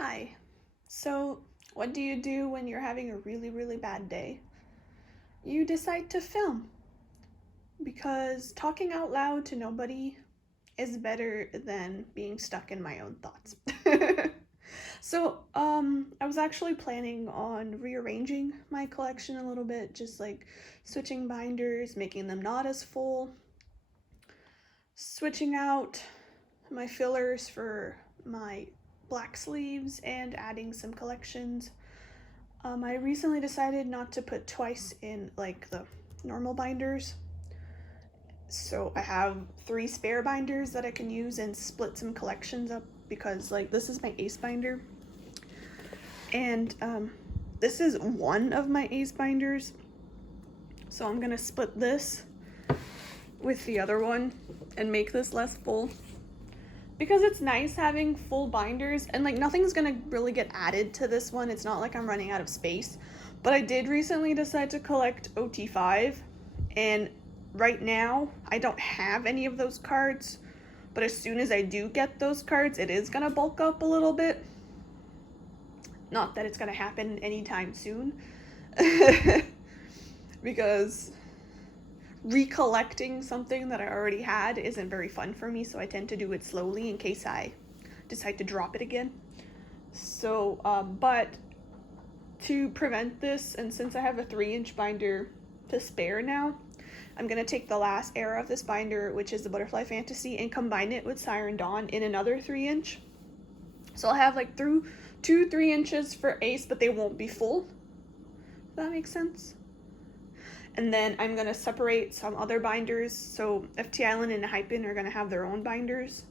Hi. So, what do you do when you're having a really bad day? You decide to film because talking out loud to nobody is better than being stuck in my own thoughts. I was actually planning on rearranging my collection a little bit, just like switching binders, making them not as full, switching out my fillers for my black sleeves, and adding some collections. I recently decided not to put twice in like the normal binders. So I have 3 spare binders that I can use and split some collections up because like this is my ace binder. And this is one of my ace binders. So I'm gonna split this with the other one and make this less full. Because it's nice having full binders and like nothing's gonna really get added to this one. It's not like I'm running out of space. But I did recently decide to collect OT5 and right now I don't have any of those cards. But as soon as I do get those cards, it is gonna bulk up a little bit. Not that it's gonna happen anytime soon. Because recollecting something that I already had isn't very fun for me, so I tend to do it slowly in case I decide to drop it again. So, but to prevent this, and since I have a 3-inch binder to spare now, I'm gonna take the last era of this binder, which is the Butterfly Fantasy, and combine it with Siren Dawn in another 3-inch. So I'll have like 2 3-inches for Ace, but they won't be full. Does that make sense? And then I'm going to separate some other binders. So ftisland and enhypen are going to have their own binders.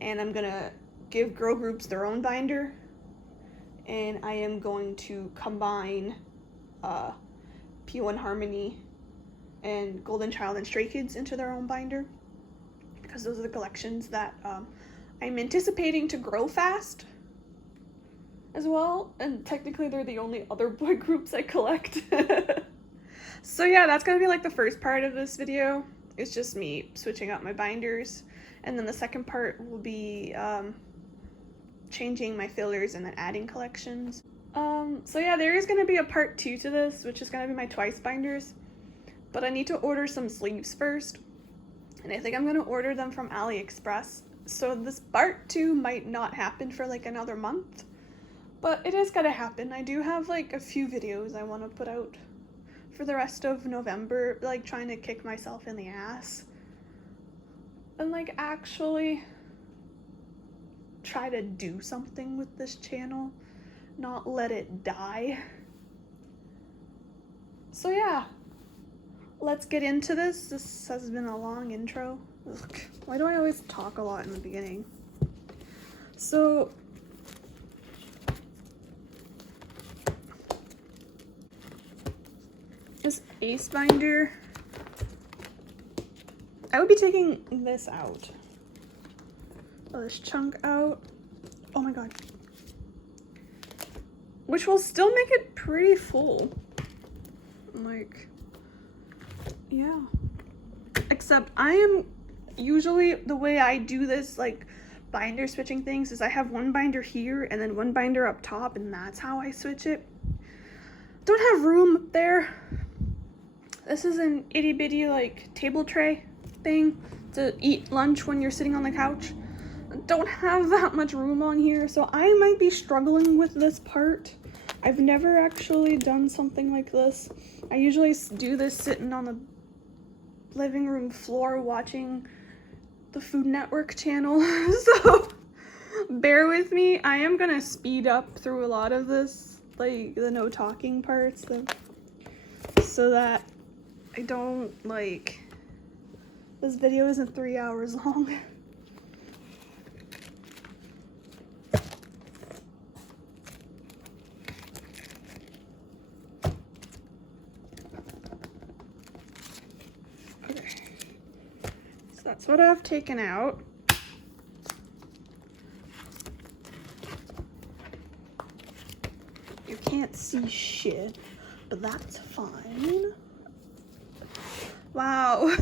And I'm going to give girl groups their own binder. And I am going to combine P1 Harmony and Golden Child and Stray Kids into their own binder. Because those are the collections that I'm anticipating to grow fast as well. And technically they're the only other boy groups I collect. So yeah, that's gonna be like the first part of this video. It's just me switching out my binders. And then the second part will be changing my fillers and then adding collections. So yeah, there is gonna be a part 2 to this, which is gonna be my twice binders. But I need to order some sleeves first. And I think I'm gonna order them from AliExpress. So this part 2 might not happen for like another month. But it is gonna happen. I do have like a few videos I wanna put out for the rest of November, like trying to kick myself in the ass and like actually try to do something with this channel, not let it die. So yeah, let's get into this. This has been a long intro. Ugh, why do I always talk a lot in the beginning? So this ace binder, I would be taking this out. Oh, this chunk out. Oh my god. Which will still make it pretty full. Like, yeah. Except I am usually, the way I do this, like, binder switching things is I have one binder here and then one binder up top, and that's how I switch it. Don't have room up there. This is an itty bitty like table tray thing to eat lunch when you're sitting on the couch. Don't have that much room on here, so I might be struggling with this part. I've never actually done something like this. I usually do this sitting on the living room floor watching the Food Network channel. So bear with me. I am gonna speed up through a lot of this, like the no talking parts, so that I don't, like, this video isn't 3 hours long. Okay, so that's what I've taken out. You can't see shit, but that's fine. Wow.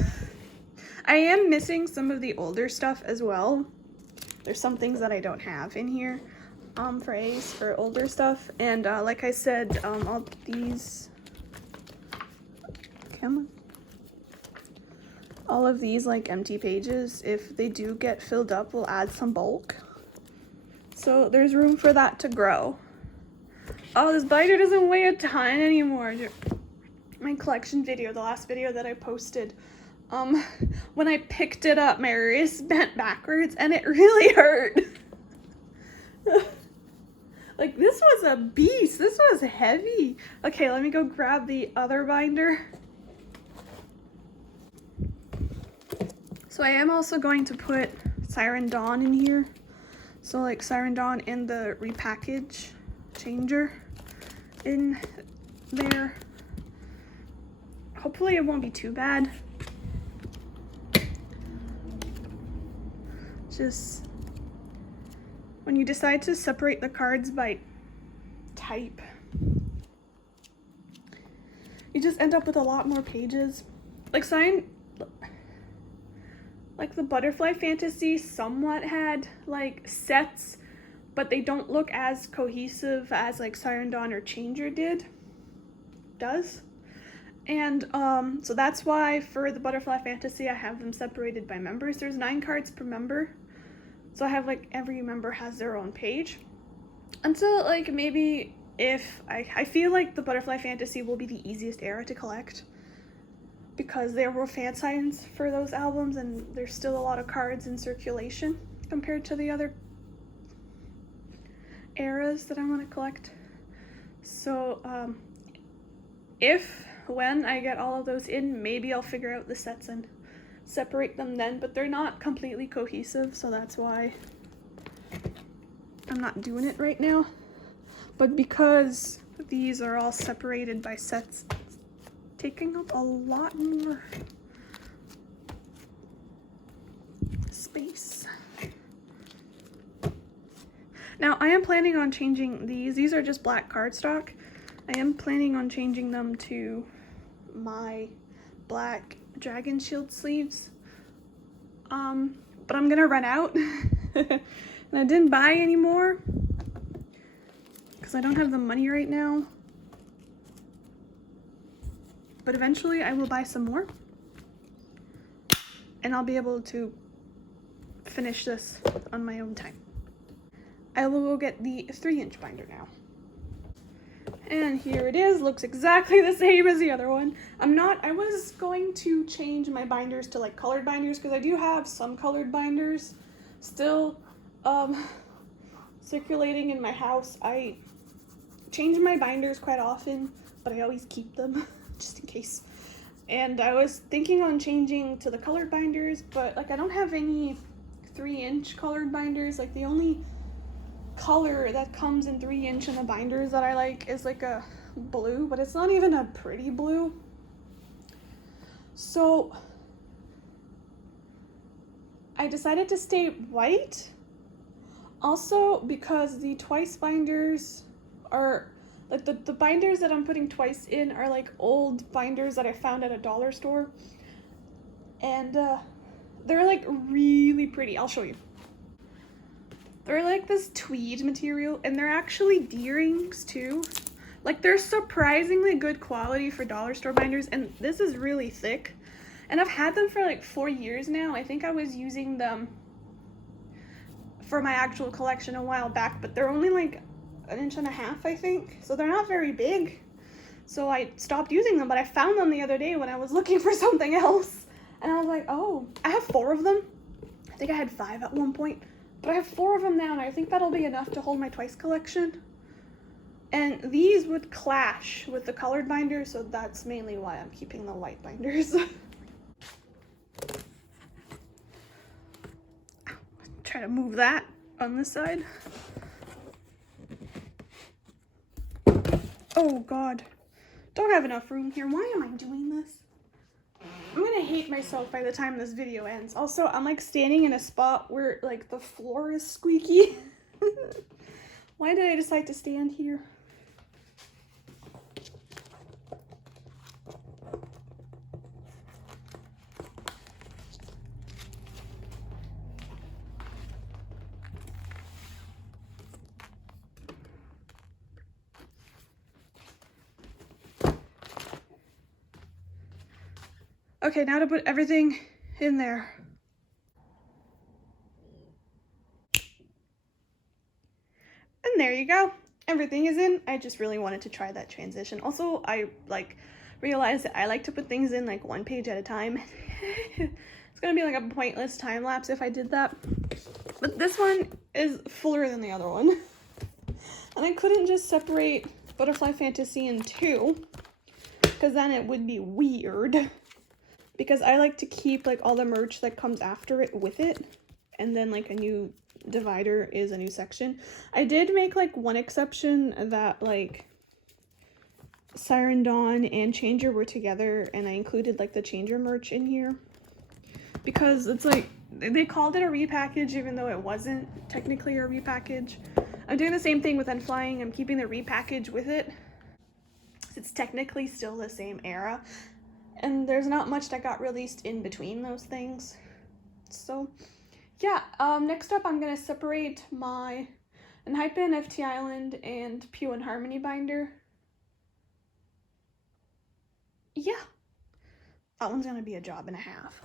I am missing some of the older stuff as well. There's some things that I don't have in here. for ace for older stuff, and like I said, all these, come on, all of these like empty pages, if they do get filled up, we'll add some bulk. So there's room for that to grow. Oh, this binder doesn't weigh a ton anymore. My collection video, the last video that I posted, when I picked it up, my wrist bent backwards and it really hurt. Like, this was a beast. This was heavy. Okay, let me go grab the other binder. So I am also going to put Siren Dawn in here. So like Siren Dawn and the repackage changer in there. Hopefully it won't be too bad. Just when you decide to separate the cards by type, you just end up with a lot more pages. Like the Butterfly Fantasy somewhat had like sets, but they don't look as cohesive as like Siren Dawn or Changer does. And so that's why for the Butterfly Fantasy I have them separated by members. There's 9 cards per member, so I have like every member has their own page. Until like maybe if I feel like the Butterfly Fantasy will be the easiest era to collect, because there were fan signs for those albums and there's still a lot of cards in circulation compared to the other eras that I want to collect. So when I get all of those in, maybe I'll figure out the sets and separate them then, but they're not completely cohesive, so that's why I'm not doing it right now. But because these are all separated by sets, taking up a lot more space. Now I am planning on changing these. These are just black cardstock. I am planning on changing them to my black dragon shield sleeves. But I'm gonna run out. And I didn't buy any more because I don't have the money right now. But eventually I will buy some more and I'll be able to finish this on my own time. I will go get the 3-inch binder now. And here it is. Looks exactly the same as the other one. I was going to change my binders to like colored binders because I do have some colored binders still circulating in my house. I change my binders quite often, but I always keep them just in case. And I was thinking on changing to the colored binders, but like I don't have any 3-inch colored binders. Like the only color that comes in 3-inch in the binders that I like is like a blue, but it's not even a pretty blue. So I decided to stay white. Also because the twice binders are like the binders that I'm putting twice in are like old binders that I found at a dollar store. And they're like really pretty. I'll show you. They're like this tweed material and they're actually D-rings too. Like they're surprisingly good quality for dollar store binders, and this is really thick. And I've had them for like 4 years now. I think I was using them for my actual collection a while back, but they're only like 1.5 inches, I think. So they're not very big. So I stopped using them, but I found them the other day when I was looking for something else. And I was like, oh, I have 4 of them. I think I had 5 at one point. But I have 4 of them now, and I think that'll be enough to hold my twice collection. And these would clash with the colored binders, so that's mainly why I'm keeping the white binders. Try to move that on this side. Oh God, don't have enough room here. Why am I doing this? I'm gonna hate myself by the time this video ends. Also, I'm like standing in a spot where like the floor is squeaky. Why did I decide to stand here? Okay, now to put everything in there. And there you go. Everything is in. I just really wanted to try that transition. Also, I realized that I like to put things in like one page at a time. It's gonna be like a pointless time lapse if I did that. But this one is fuller than the other one. And I couldn't just separate Butterfly Fantasy in two, because then it would be weird. Because I like to keep like all the merch that comes after it with it, and then like a new divider is a new section. I did make like one exception that like Siren Dawn and Changer were together, and I included like the Changer merch in here because it's like they called it a repackage even though it wasn't technically a repackage. I'm doing the same thing with Unflying. I'm keeping the repackage with it. It's technically still the same era, and there's not much that got released in between those things. So yeah, next up I'm gonna separate my enhypen, ftisland, and Pew and Harmony binder. Yeah, that one's gonna be a job and a half.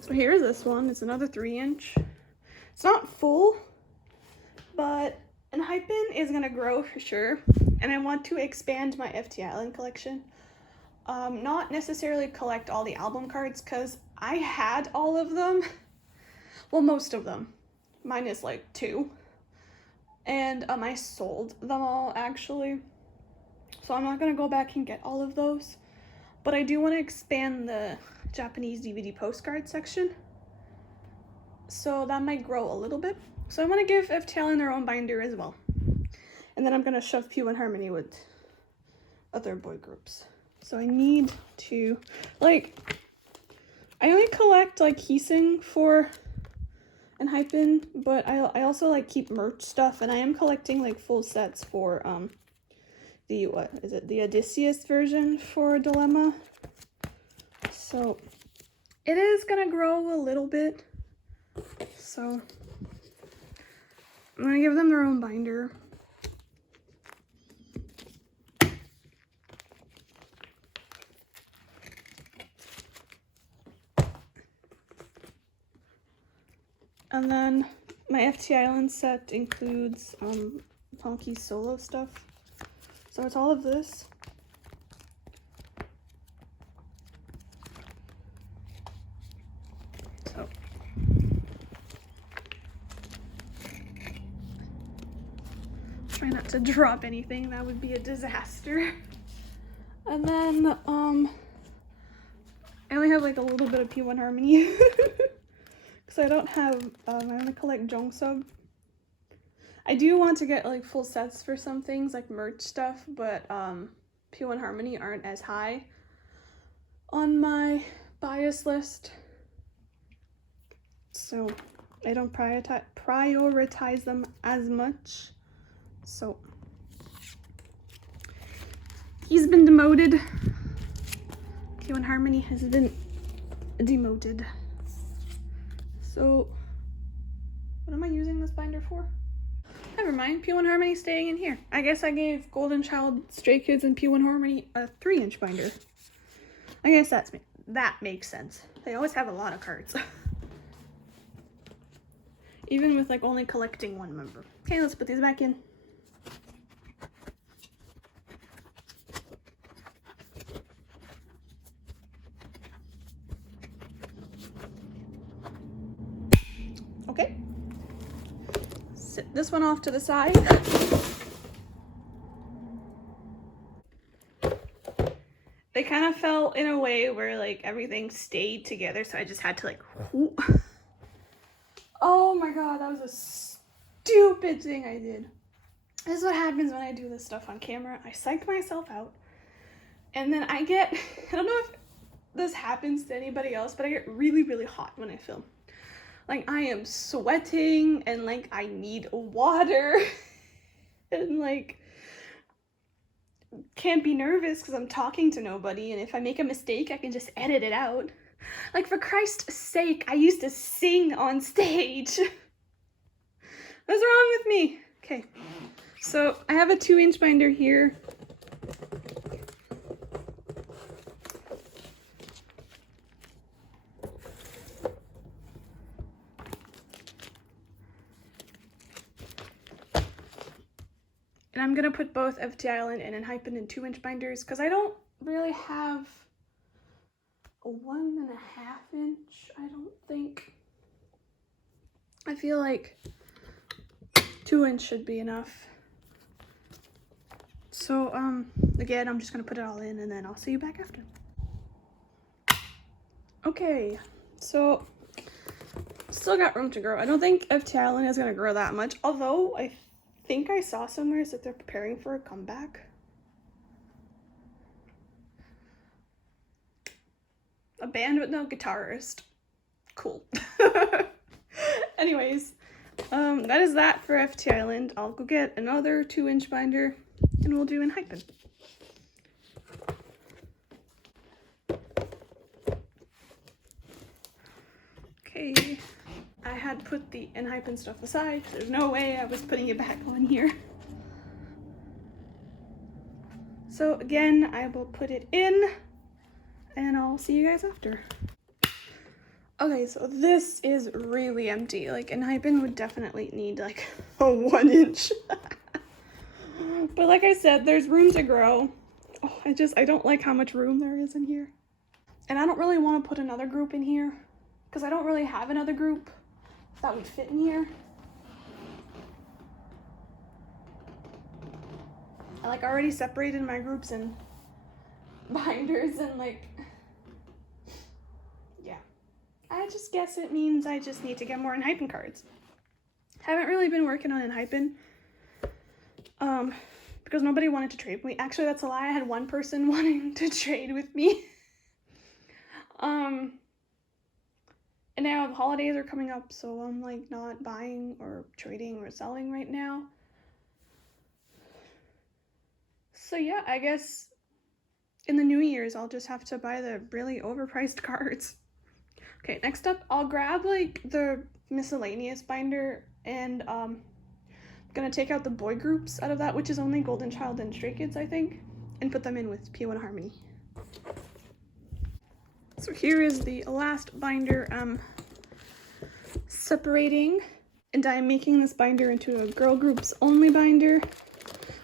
So here's this one. It's another 3-inch. It's not full, but enhypen is gonna grow for sure, and I want to expand my ftisland collection. Not necessarily collect all the album cards, because I had all of them. Well, most of them. Mine is like 2. And I sold them all actually. So I'm not gonna go back and get all of those. But I do want to expand the Japanese DVD postcard section. So that might grow a little bit. So I want to give ftisland their own binder as well. And then I'm gonna shove Pew and Harmony with other boy groups. So I need to, like, I only collect like Keesing for enhypen, but I also like keep merch stuff, and I am collecting like full sets for the, what is it, the Odysseus version for Dilemma. So it is gonna grow a little bit. So I'm gonna give them their own binder. And then my ftisland set includes Punky's solo stuff. So it's all of this. So try not to drop anything, that would be a disaster. And then I only have like a little bit of Pew and Harmony. So I don't have, I only collect Jongsub. I do want to get like full sets for some things like merch stuff, but Pew and Harmony aren't as high on my bias list. So I don't prioritize them as much. So he's been demoted. Pew and Harmony has been demoted. So what am I using this binder for? Never mind, Pew and Harmony staying in here. I guess I gave Golden Child, Stray Kids, and Pew and Harmony a 3-inch binder. I guess that makes sense. They always have a lot of cards. Even with like only collecting one member. Okay, let's put these back in. Okay. Sit this one off to the side. They kind of fell in a way where like everything stayed together, so I just had to like whoop. Oh my god, that was a stupid thing I did. This is what happens when I do this stuff on camera. I psych myself out, and then I get, I don't know if this happens to anybody else, but I get really, really hot when I film. Like, I am sweating, and like I need water, and like can't be nervous because I'm talking to nobody, and if I make a mistake I can just edit it out. Like, for Christ's sake, I used to sing on stage. What's wrong with me? Okay, so I have a 2-inch binder here. And I'm gonna put both ftisland and enhypen in 2-inch binders because I don't really have a 1.5 inch, I don't think. I feel like 2-inch should be enough. So, again, I'm just gonna put it all in and then I'll see you back after. Okay, so still got room to grow. I don't think ftisland is gonna grow that much, although I think I saw somewhere that they're preparing for a comeback. A band with no guitarist. Cool. Anyways, that is that for ftisland. I'll go get another 2-inch binder and we'll do enhypen. Okay, I had put the enhypen stuff aside. There's no way I was putting it back on here. So again, I will put it in and I'll see you guys after. Okay, so this is really empty. Like, enhypen would definitely need like a 1 inch. But like I said, there's room to grow. Oh, I don't like how much room there is in here. And I don't really want to put another group in here because I don't really have another group that would fit in here. I like already separated my groups and binders and like, yeah. I just guess it means I just need to get more enhypen cards. Haven't really been working on enhypen because nobody wanted to trade with me. Actually, that's a lie. I had one person wanting to trade with me. And now the holidays are coming up, so I'm like not buying or trading or selling right now. So yeah, I guess in the New Year's I'll just have to buy the really overpriced cards. Okay, next up I'll grab like the miscellaneous binder and I'm gonna take out the boy groups out of that, which is only Golden Child and Stray Kids, I think, and put them in with P1 Harmony. So here is the last binder I'm separating, and I'm making this binder into a girl groups only binder,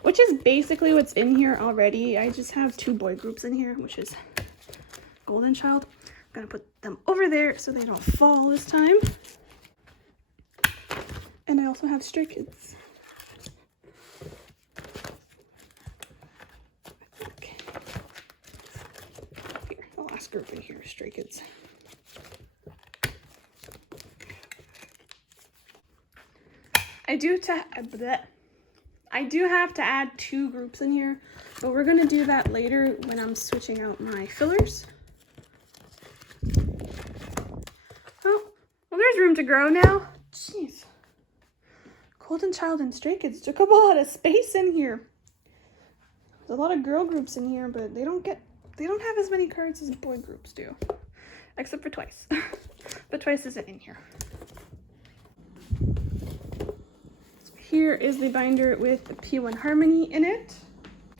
which is basically what's in here already. I just have 2 boy groups in here, which is Golden Child. I'm gonna put them over there so they don't fall this time. And I also have Stray Kids. Here, the last group in here is Stray Kids. I do have to add 2 groups in here, but we're gonna do that later when I'm switching out my fillers. Oh, well, there's room to grow now. Jeez. Golden Child and Stray Kids took up a lot of space in here. There's a lot of girl groups in here, but they don't have as many cards as boy groups do. Except for Twice. But Twice isn't in here. Here is the binder with the P1 Harmony in it.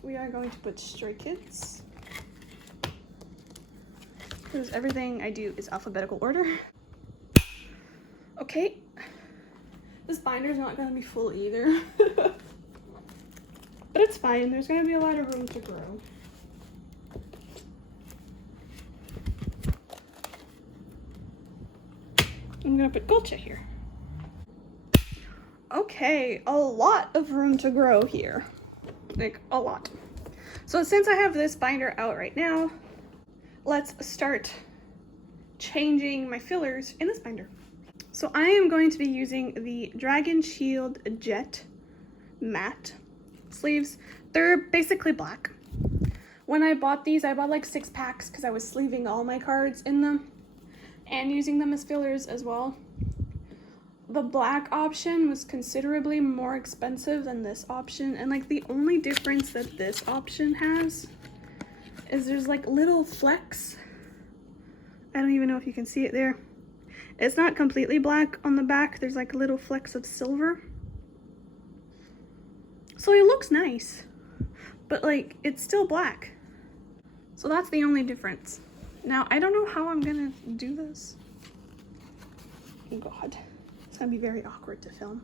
We are going to put Stray Kids, because everything I do is alphabetical order. Okay, this binder is not going to be full either, but it's fine. There's going to be a lot of room to grow. I'm going to put Gulcha here. Okay, a lot of room to grow here. Like, a lot. So since I have this binder out right now, let's start changing my fillers in this binder. So I am going to be using the Dragon Shield Jet matte sleeves. They're basically black. When I bought these, I bought like 6 packs because I was sleeving all my cards in them and using them as fillers as well. The black option was considerably more expensive than this option, and like the only difference that this option has is there's like little flecks. I don't even know if you can see it there. It's not completely black on the back. There's like little flecks of silver. So it looks nice, but like it's still black. So that's the only difference. Now, I don't know how I'm gonna do this. Oh God. It's gonna be very awkward to film.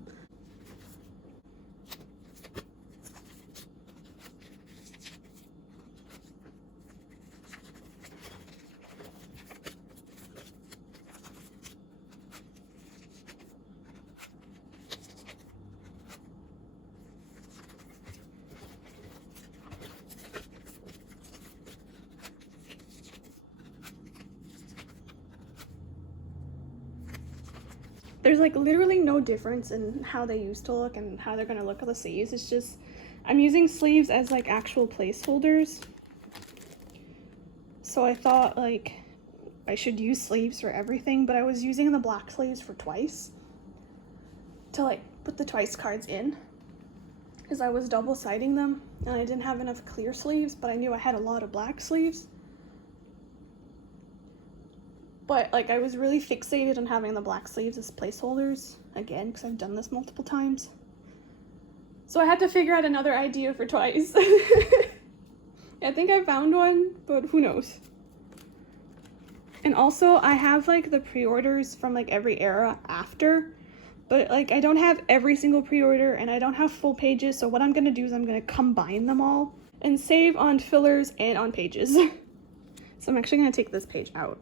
there's like literally no difference in how they used to look and how they're gonna look on the sleeves. It's just I'm using sleeves as like actual placeholders. So I thought like I should use sleeves for everything, but I was using the black sleeves for twice to like put the twice cards in because I was double siding them and I didn't have enough clear sleeves, but I knew I had a lot of black sleeves. But like I was really fixated on having the black sleeves as placeholders again because I've done this multiple times. So I had to figure out another idea for twice. I think I found one, but who knows. And also I have like the pre-orders from like every era after, but like I don't have every single pre-order and I don't have full pages. So what I'm gonna do is I'm gonna combine them all and save on fillers and on pages. So I'm actually gonna take this page out.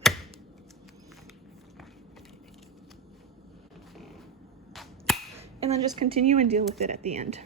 And then just continue and deal with it at the end.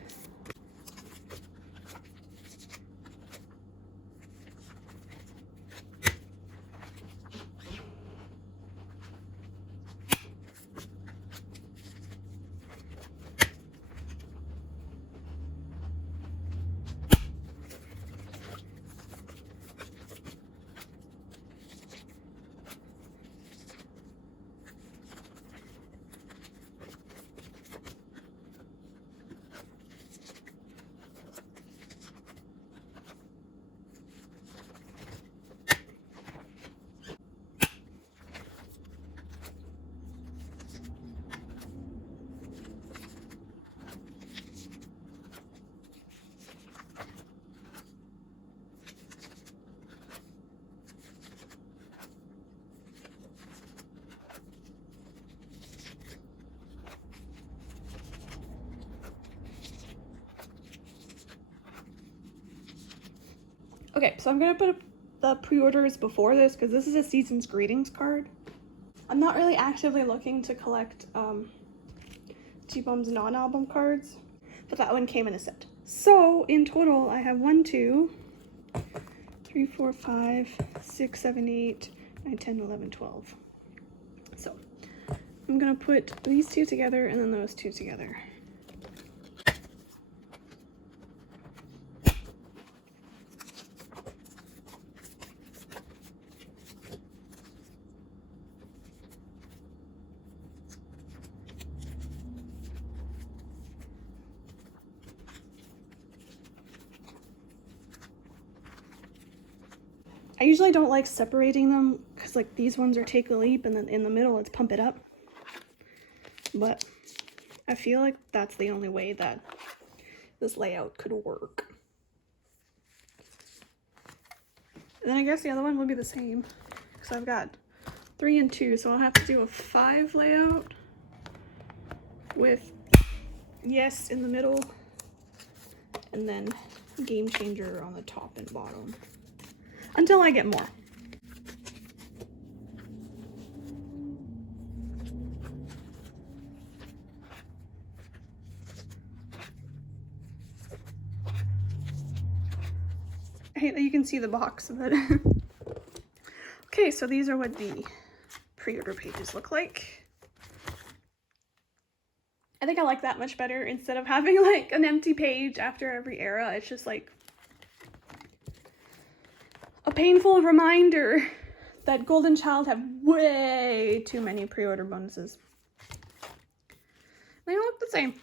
Okay, so I'm gonna put the pre-orders before this because this is a season's greetings card. I'm not really actively looking to collect T-Bum's non-album cards, but that one came in a set. So in total, I have 1, 2, 3, 4, 5, 6, 7, 8, 9, 10, 11, 12. So I'm gonna put these two together and then those two together. I usually don't like separating them because like these ones are take a leap and then in the middle it's pump it up. But I feel like that's the only way that this layout could work. And then I guess the other one will be the same because I've got 3 and 2, so I'll have to do a 5 layout with yes in the middle and then game changer on the top and bottom until I get more. I hate that you can see the box, but okay, so these are what the pre-order pages look like. I think I like that much better instead of having like an empty page after every era. It's just like a painful reminder that Golden Child have way too many pre-order bonuses. They don't look the same.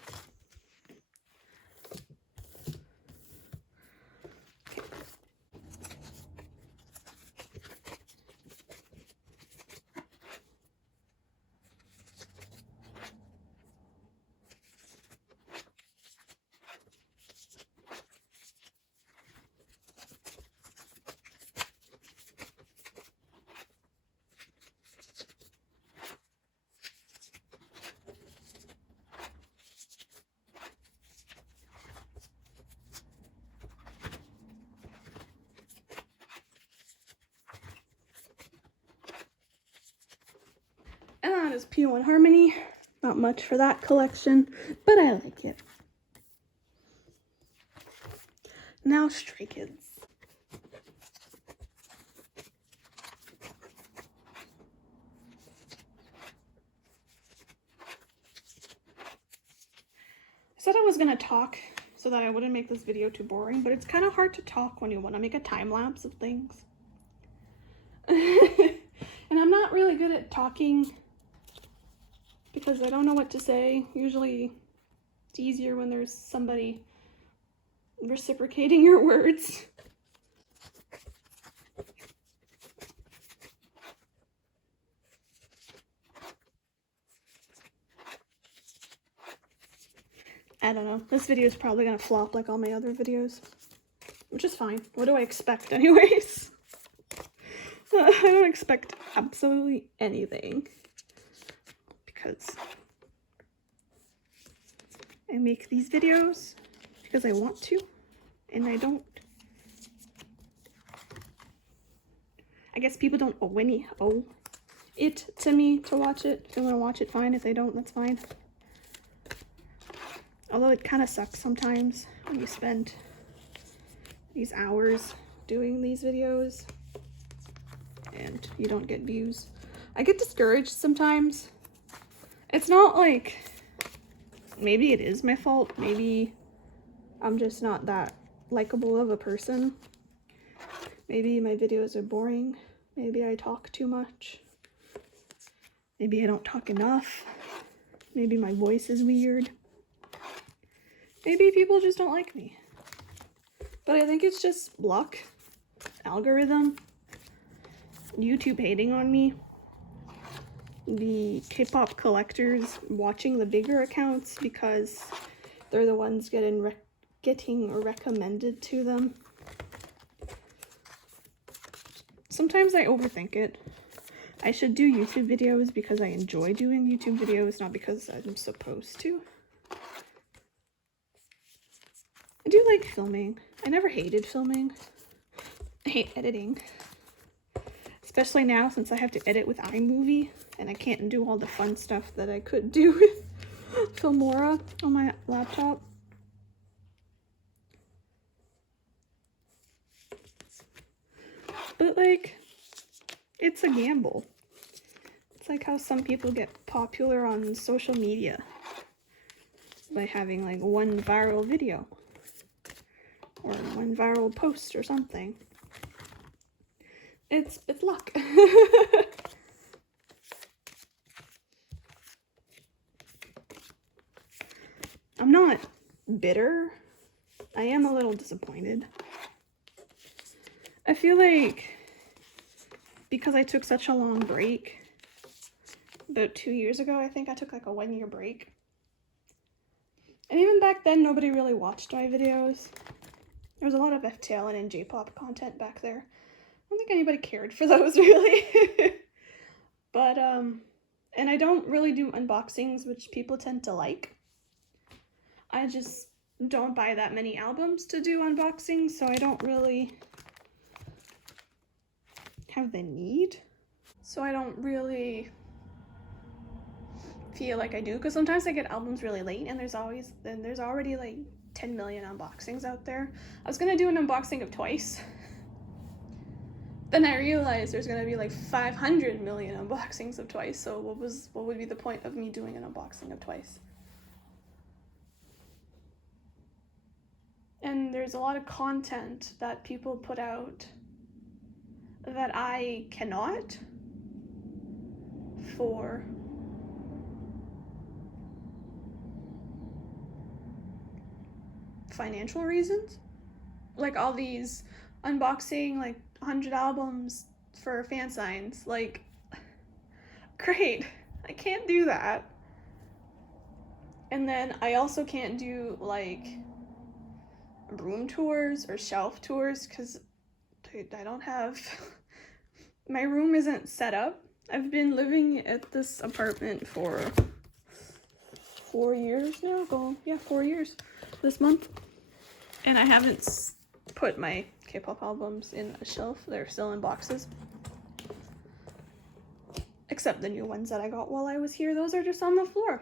And that is P1 Harmony. Not much for that collection, but I like it. Now Stray Kids. was gonna talk so that I wouldn't make this video too boring, but it's kind of hard to talk when you want to make a time lapse of things. And I'm not really good at talking because I don't know what to say. Usually it's easier when there's somebody reciprocating your words. I don't know. This video is probably gonna flop like all my other videos, which is fine. What do I expect anyways? I don't expect absolutely anything because I make these videos because I want to, and I don't. I guess people don't owe it to me to watch it. If they want to watch it, fine. If they don't, that's fine. Although it kind of sucks sometimes when you spend these hours doing these videos and you don't get views. I get discouraged sometimes. It's not like, maybe it is my fault. Maybe I'm just not that likable of a person. Maybe my videos are boring. Maybe I talk too much. Maybe I don't talk enough. Maybe my voice is weird. Maybe people just don't like me. But I think it's just luck, algorithm, YouTube hating on me, the K-pop collectors watching the bigger accounts because they're the ones getting recommended to them. Sometimes I overthink it. I should do YouTube videos because I enjoy doing YouTube videos, not because I'm supposed to. I do like filming. I never hated filming. I hate editing. Especially now since I have to edit with iMovie and I can't do all the fun stuff that I could do with Filmora on my laptop. But like, it's a gamble. It's like how some people get popular on social media by having like one viral video or one viral post or something. It's luck. I'm not bitter. I am a little disappointed. I feel like because I took such a long break, about 2 years ago, I think I took like a 1-year break. And even back then, nobody really watched my videos. There was a lot of ftisland and J-pop content back there. I don't think anybody cared for those, really. But, and I don't really do unboxings, which people tend to like. I just don't buy that many albums to do unboxings, so I don't really have the need. So I don't really feel like I do, because sometimes I get albums really late and there's already like 10 million unboxings out there. I was gonna do an unboxing of Twice. Then I realized there's gonna be like 500 million unboxings of Twice, so what would be the point of me doing an unboxing of Twice? And there's a lot of content that people put out that I cannot for financial reasons. Like all these unboxing like 100 albums for fan signs. Like, great, I can't do that. And then I also can't do like room tours or shelf tours because I don't have my room isn't set up. I've been living at this apartment for 4 years now. 4 years this month. And I haven't put my K-pop albums in a shelf. They're still in boxes. Except the new ones that I got while I was here. Those are just on the floor.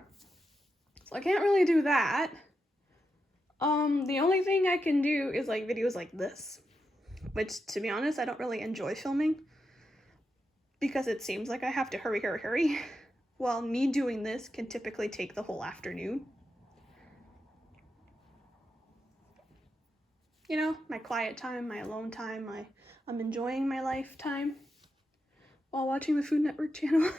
So I can't really do that. The only thing I can do is like videos like this. Which, to be honest, I don't really enjoy filming. Because it seems like I have to hurry. While me doing this can typically take the whole afternoon. you know, my quiet time, my alone time, I'm enjoying my lifetime while watching the Food Network channel.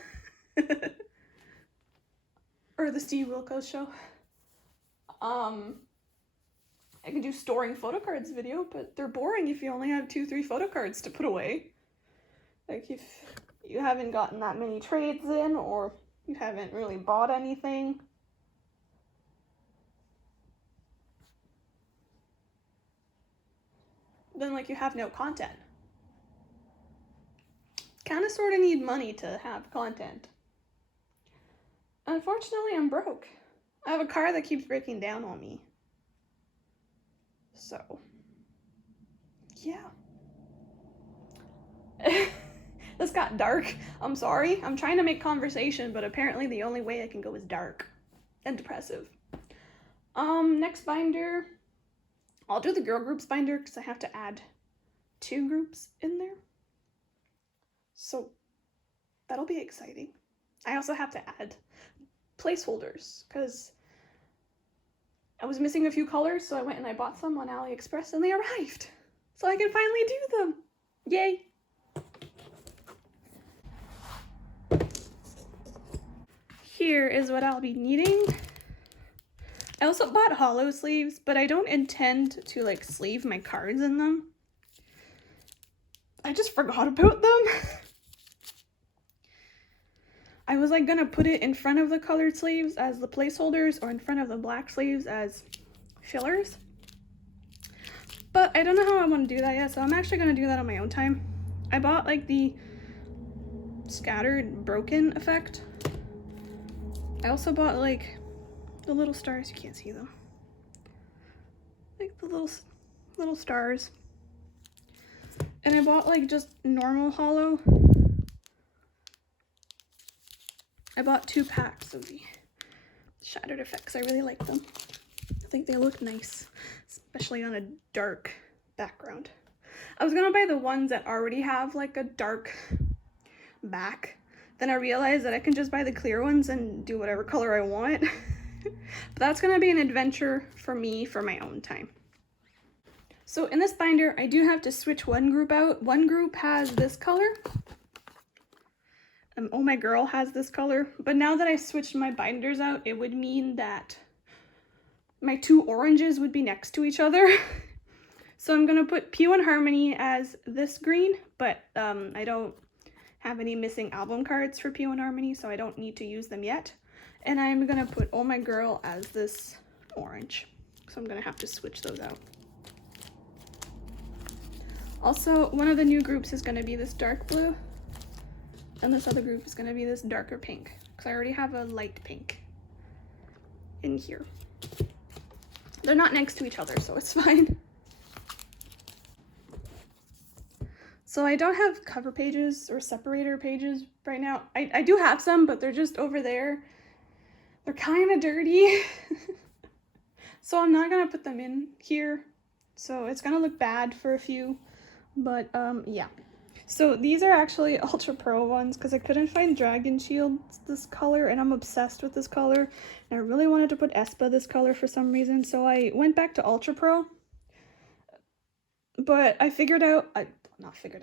Or the Steve Wilkos show. I can do storing photo cards video, but they're boring if you only have 2-3 photo cards to put away. Like if you haven't gotten that many trades in, or you haven't really bought anything. Then like you have no content. Kind of sort of need money to have content. Unfortunately, I'm broke. I have a car that keeps breaking down on me. So, yeah. This got dark. I'm sorry. I'm trying to make conversation, but apparently the only way I can go is dark and depressive. Next binder. I'll do the girl groups binder because I have to add 2 groups in there. So that'll be exciting. I also have to add placeholders because I was missing a few colors, so I went and I bought some on AliExpress and they arrived. So I can finally do them. Yay! Here is what I'll be needing. I also bought holo sleeves, but I don't intend to like sleeve my cards in them. I just forgot about them. I was like gonna put it in front of the colored sleeves as the placeholders or in front of the black sleeves as fillers. But I don't know how I want to do that yet, so I'm actually gonna do that on my own time. I bought like the scattered broken effect. I also bought like the little stars, you can't see them. Like the little stars. And I bought like just normal holo. I bought 2 packs of the shattered effects. I really like them. I think they look nice, especially on a dark background. I was gonna buy the ones that already have like a dark back. Then I realized that I can just buy the clear ones and do whatever color I want. But that's gonna be an adventure for me for my own time. So in this binder, I do have to switch one group out. One group has this color. Oh My Girl has this color, but now that I switched my binders out, it would mean that my 2 oranges would be next to each other. So I'm gonna put Pew and Harmony as this green, but I don't have any missing album cards for Pew and Harmony, so I don't need to use them yet. And I'm gonna put Oh My Girl as this orange. So I'm gonna have to switch those out. Also, one of the new groups is gonna be this dark blue. And this other group is going to be this darker pink, because I already have a light pink in here. They're not next to each other, so it's fine. So I don't have cover pages or separator pages right now. I do have some, but they're just over there. They're kind of dirty. So I'm not going to put them in here. So it's going to look bad for a few, but yeah. So these are actually Ultra Pro ones because I couldn't find Dragon Shields this color, and I'm obsessed with this color. And I really wanted to put aespa this color for some reason, so I went back to Ultra Pro. But I figured out, I figured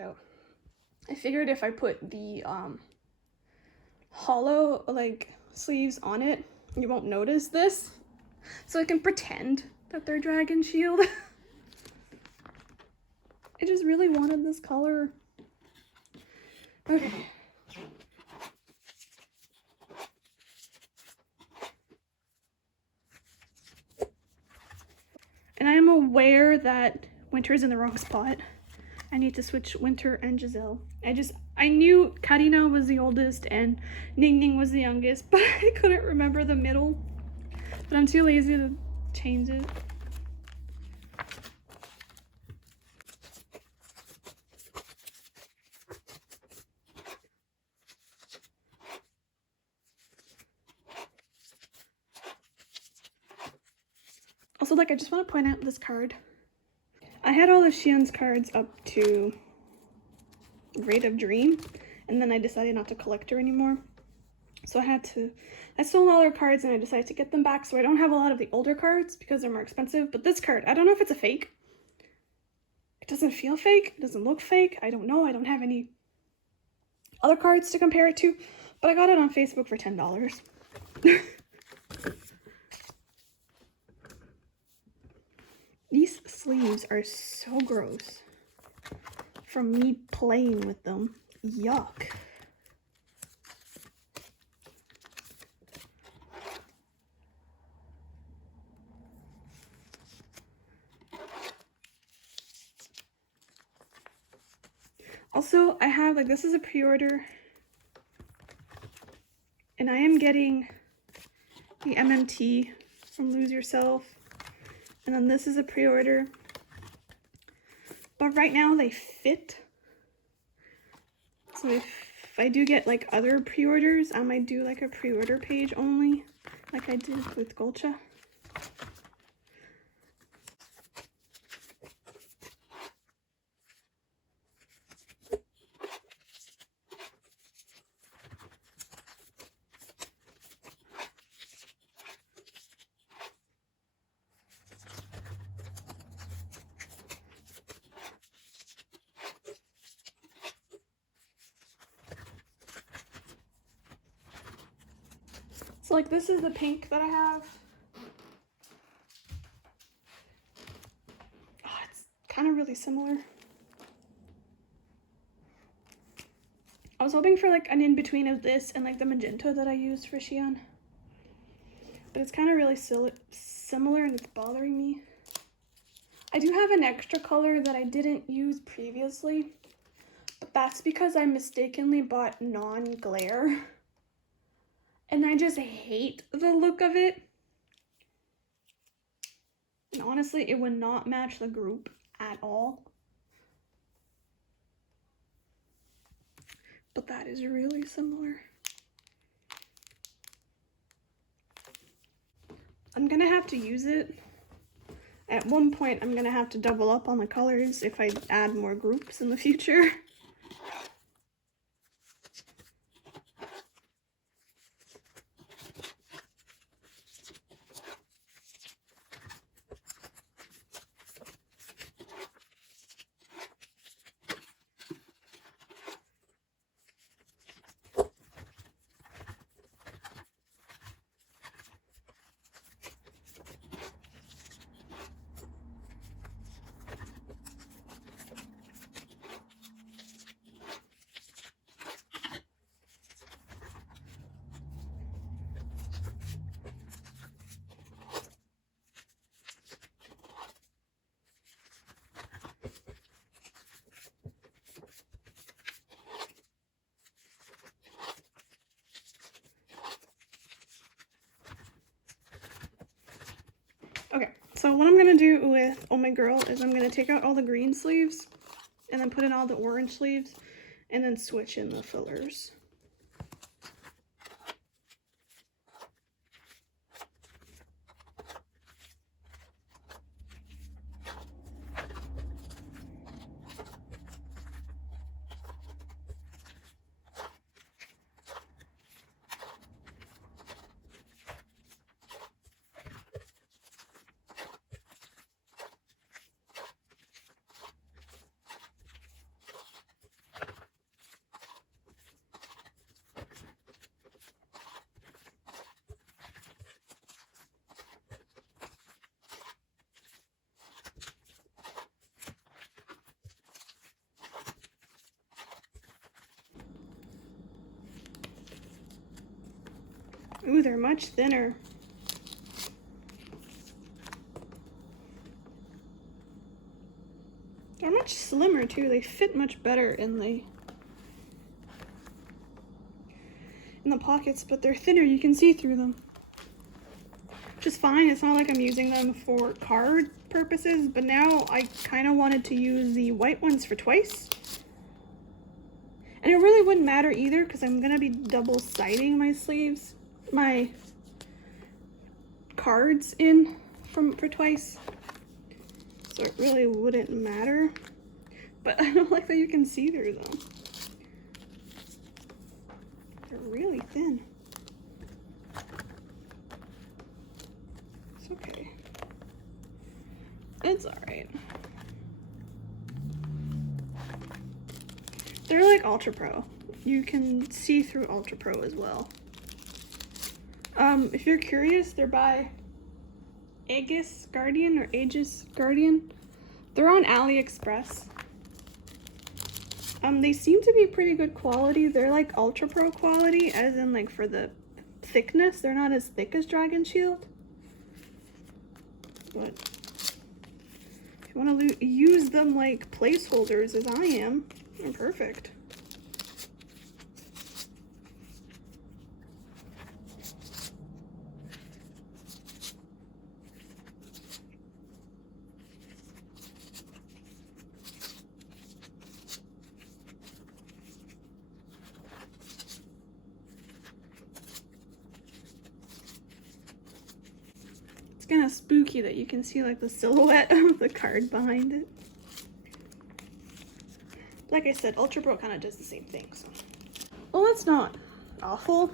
if I put the holo like sleeves on it, you won't notice this. So I can pretend that they're Dragon Shield. I just really wanted this color. Okay. And I am aware that Winter's in the wrong spot. I need to switch Winter and Giselle. I knew Karina was the oldest and Ning Ning was the youngest, but I couldn't remember the middle. But I'm too lazy to change it. Also, like, I just want to point out this card. I had all of Xian's cards up to Rate of Dream, and then I decided not to collect her anymore. So I sold all her cards and I decided to get them back, so I don't have a lot of the older cards because they're more expensive. But this card, I don't know if it's a fake, It doesn't feel fake, it doesn't look fake. I don't know, I don't have any other cards to compare it to, but I got it on Facebook for $10. These sleeves are so gross from me playing with them. Yuck. Also, I have, like, this is a pre-order, and I am getting the MMT from Lose Yourself, and then this is a pre-order, but right now they fit. So if I do get like other pre-orders, I might do like a pre-order page only, like I did with Gulcha. So like this is the pink that I have. Oh, it's kind of really similar. I was hoping for like an in-between of this and like the magenta that I used for Xi'an. But it's kind of really similar and it's bothering me. I do have an extra color that I didn't use previously, but that's because I mistakenly bought non-glare. And I just hate the look of it. And honestly, it would not match the group at all. But that is really similar. I'm gonna have to use it. At one point, I'm gonna have to double up on the colors if I add more groups in the future. Okay, so what I'm gonna do with Oh My Girl is I'm gonna take out all the green sleeves and then put in all the orange sleeves and then switch in the fillers. Ooh, they're much thinner. They're much slimmer too. They fit much better in the pockets, but they're thinner. You can see through them. Which is fine. It's not like I'm using them for card purposes, but now I kind of wanted to use the white ones for twice. And it really wouldn't matter either because I'm going to be double-siding my sleeves, my cards in for twice. So it really wouldn't matter. But I don't like that you can see through them. They're really thin. It's okay. It's alright. They're like Ultra Pro. You can see through Ultra Pro as well. If you're curious, they're by Aegis Guardian or Aegis Guardian. They're on AliExpress. They seem to be pretty good quality. They're like Ultra Pro quality, as in like for the thickness. They're not as thick as Dragon Shield. But if you want to use them like placeholders as I am, they're perfect. Kind of spooky that you can see like the silhouette of the card behind it. Like I said, Ultra Pro kind of does the same thing. So, well, that's not awful.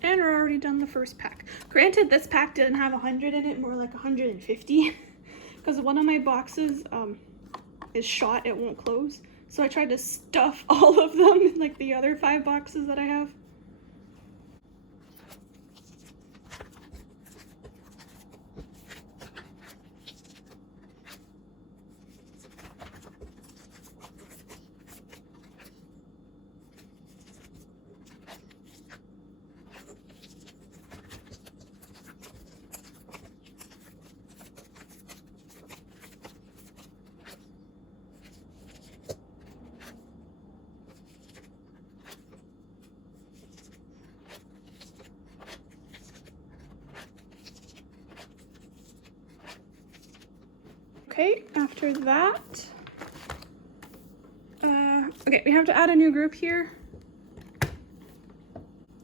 And we're already done the first pack. Granted, this pack didn't have 100 in it, more like 150, because one of my boxes is shot, it won't close. So I tried to stuff all of them in like the other 5 boxes that I have. Okay, after that, okay, we have to add a new group here.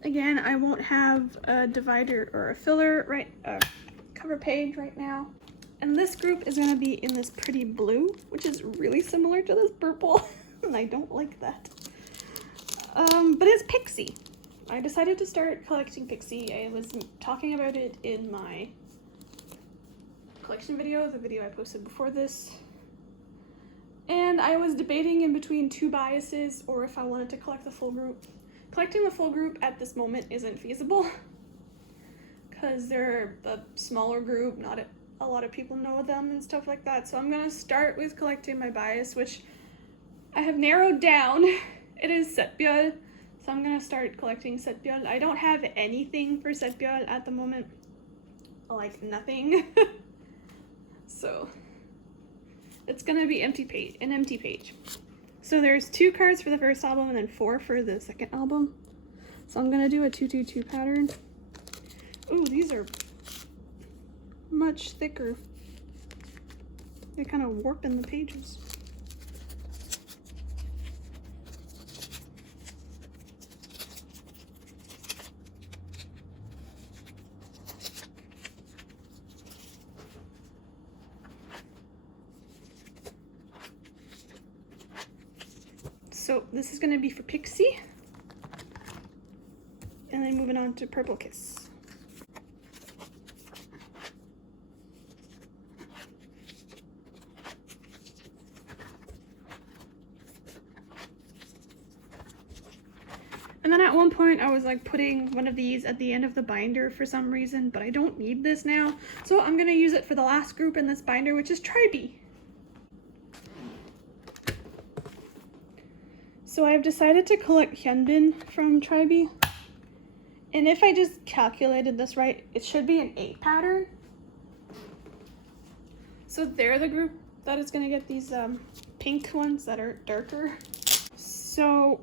Again, I won't have a divider or a filler cover page right now. And this group is gonna be in this pretty blue, which is really similar to this purple, and I don't like that. But it's Pixy. I decided to start collecting Pixy. I was talking about it in my collection video, the video I posted before this. And I was debating in between 2 biases or if I wanted to collect the full group. Collecting the full group at this moment isn't feasible because they're a smaller group, not a lot of people know them and stuff like that. So I'm gonna start with collecting my bias, which I have narrowed down. It is Setbjörn, so I'm gonna start collecting Setbjörn. I don't have anything for Setbjörn at the moment, like nothing. So it's gonna be an empty page. So there's 2 cards for the first album and then 4 for the second album. So I'm gonna do a 2-2-2 pattern. Ooh, these are much thicker. They kind of warp in the pages. So this is going to be for Pixy, and then moving on to Purple Kiss. And then at one point I was like putting one of these at the end of the binder for some reason, but I don't need this now. So I'm going to use it for the last group in this binder, which is Tribe. So I've decided to collect Hyunbin from Tribe. And if I just calculated this right, it should be an 8 pattern. So they're the group that is going to get these pink ones that are darker. So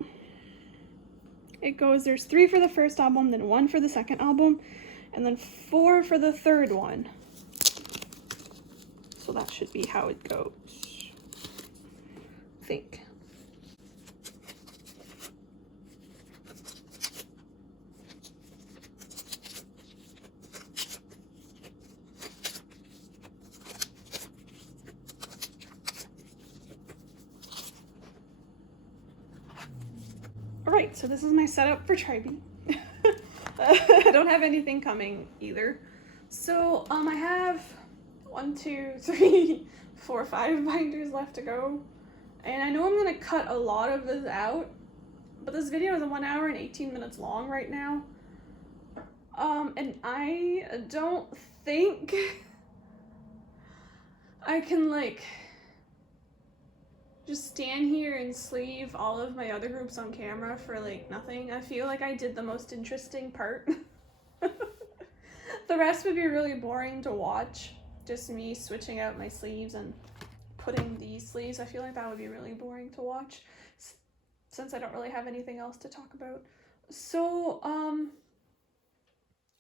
it goes, there's 3 for the first album, then 1 for the second album, and then 4 for the third one. So that should be how it goes, I think. Alright, so this is my setup for Tribe. I don't have anything coming either. So I have 1, 2, 3, 4, 5 binders left to go. And I know I'm gonna cut a lot of this out, but this video is 1 hour and 18 minutes long right now. And I don't think I can like just stand here and sleeve all of my other groups on camera for like nothing. I feel like I did the most interesting part. The rest would be really boring to watch. Just me switching out my sleeves and putting these sleeves. I feel like that would be really boring to watch since I don't really have anything else to talk about. So,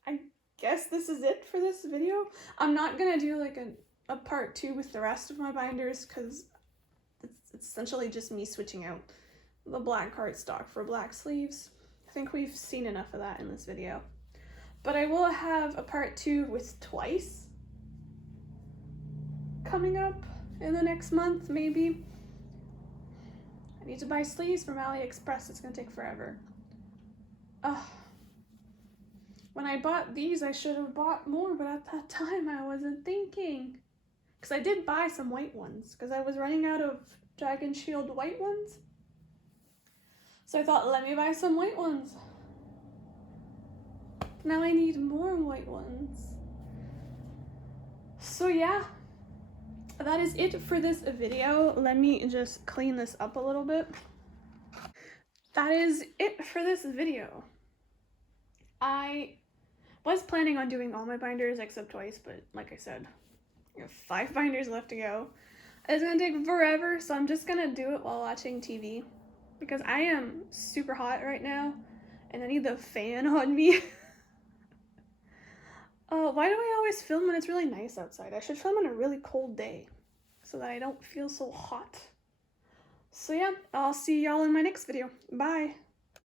I guess this is it for this video. I'm not gonna do like a part 2 with the rest of my binders because it's essentially just me switching out the black cardstock for black sleeves. I think we've seen enough of that in this video. But I will have a part 2 with twice coming up in the next month, maybe. I need to buy sleeves from AliExpress. It's gonna take forever. When I bought these, I should have bought more, but at that time I wasn't thinking. Because I did buy some white ones, because I was running out of Dragon Shield white ones. So I thought, let me buy some white ones. Now I need more white ones. So yeah, that is it for this video. Let me just clean this up a little bit. That is it for this video. I was planning on doing all my binders except twice, but like I said, I have 5 binders left to go. It's gonna take forever, so I'm just gonna do it while watching TV because I am super hot right now and I need the fan on me. Why do I always film when it's really nice outside? I should film on a really cold day so that I don't feel so hot. So yeah, I'll see y'all in my next video. Bye!